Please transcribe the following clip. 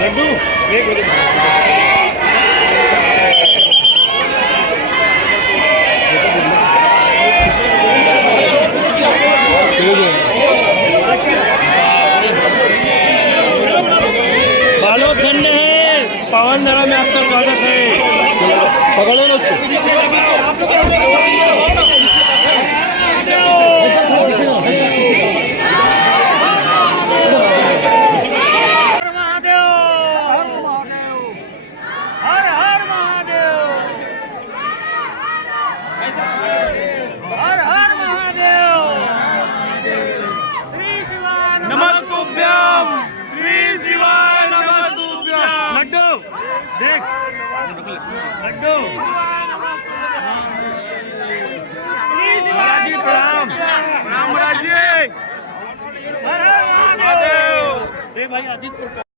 लड्डू एक बालोद धन्य है। पावन धरा में आपका स्वागत है। पकड़ो ना नमस्तुभ्यम श्री शिवाय नमस्तुभ्यम। लड्डू देख लड्डू महाराज जी प्रणाम प्रणाम महाराज जी। हर हर महादेव। भाई आशीष